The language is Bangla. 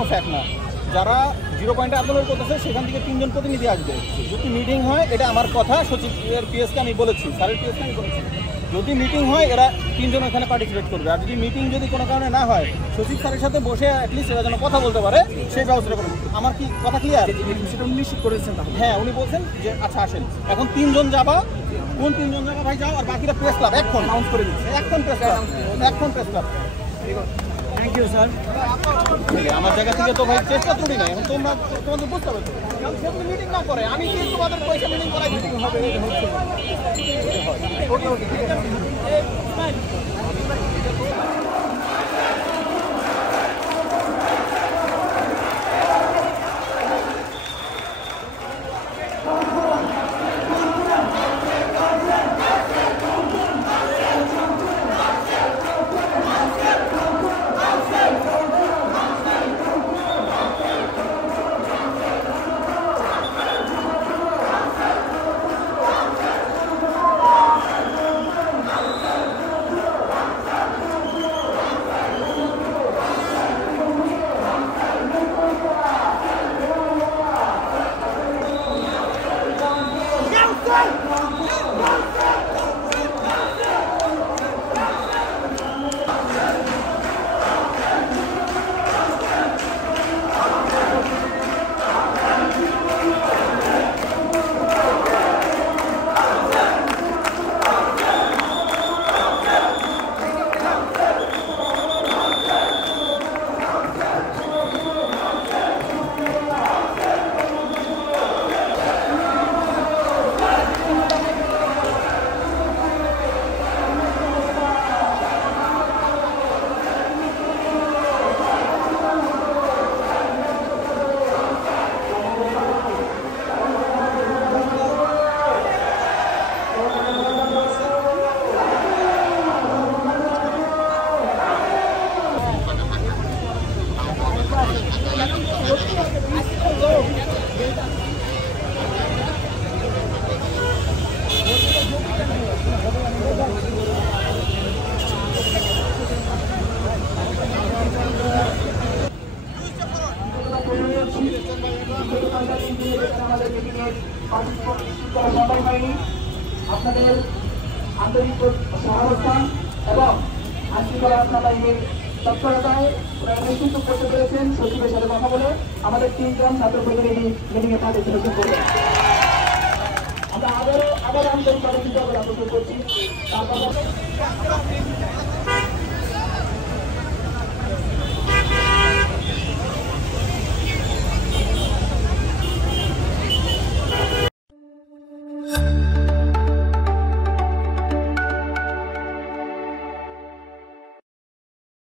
কোনো ফ্যাক্ট না। যারা 0 পয়েন্টে আন্দোলন করতেছে সেখান থেকে 3 জন প্রতিনিধি আসবে। যদি মিটিং হয়, এটা আমার কথা, সচিবের পিএসকে আমি বলেছি, স্যারের পিএসকে আমি বলেছি, যদি মিটিং হয় এরা 3 জন ওখানে পার্টিসিপেট করবে। আর যদি মিটিং যদি কোনো কারণে না হয়, সচিব স্যারের সাথে বসে অ্যাটলিস্ট এরা যেন কথা বলতে পারে, সেই ব্যবস্থা করবেন। আমার কি কথা ক্লিয়ার? সেটা উনি নিশ্চিত করেছেন? হ্যাঁ, উনি বলছেন যে আচ্ছা আসেন। এখন 3 জন যাবা, কোন 3 জন যাবা ভাই যাও, আর বাকিরা প্রেস ক্লাব এখন অ্যানাউন্স করে দিচ্ছে। এখন press club. Thank you sir. আমার জায়গা থেকে তো ভাই চেষ্টা ত্রুটি নাই। এখন তোমাদের বুঝতে হবে তো, সেগুলো মিটিং না করে আমি কি তোমাদের পয়সা মিটিং করাই মিটিং হবে হচ্ছে। আপনাদের আন্তরিক সহাবস্থান এবং আশীর্বাদ আপনাদের তৎপরতায় ওনারা নেতৃত্ব করতে পেরেছেন। সচিবের সাথে কথা বলে আমাদের 3 জন ছাত্র প্রতিনিধি মিটিং এ পার্টিসিপেশন করবেন। আমরা আবার আন্তরিকভাবে কৃতজ্ঞতা প্রকাশ করছি।